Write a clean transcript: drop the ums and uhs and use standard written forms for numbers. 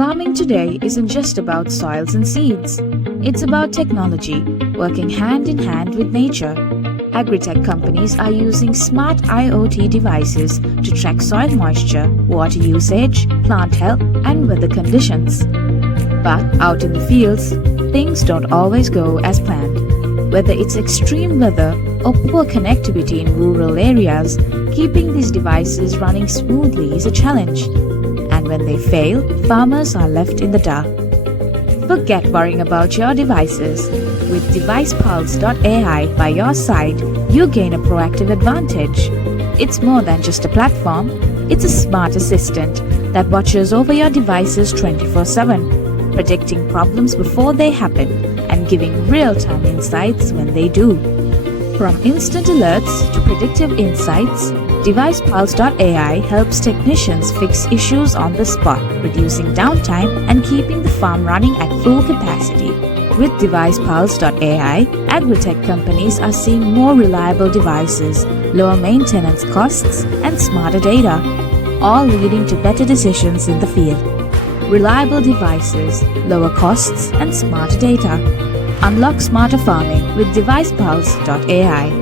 Farming today isn't just about soils and seeds. It's about technology, working hand in hand with nature. Agri-tech companies are using smart IoT devices to track soil moisture, water usage, plant health, and weather conditions. But out in the fields, things don't always go as planned. Whether it's extreme weather or poor connectivity in rural areas, keeping these devices running smoothly is a challenge. And when they fail, farmers are left in the dark. Forget worrying about your devices. With DevicePulse.AI by your side, you gain a proactive advantage. It's more than just a platform, it's a smart assistant that watches over your devices 24/7, predicting problems before they happen and giving real-time insights when they do. From instant alerts to predictive insights, DevicePulse.AI helps technicians fix issues on the spot, reducing downtime and keeping the farm running at full capacity. With DevicePulse.AI, agri-tech companies are seeing more reliable devices, lower maintenance costs, and smarter data, all leading to better decisions in the field. Reliable devices, lower costs, and smarter data. Unlock smarter farming with DevicePulse.AI.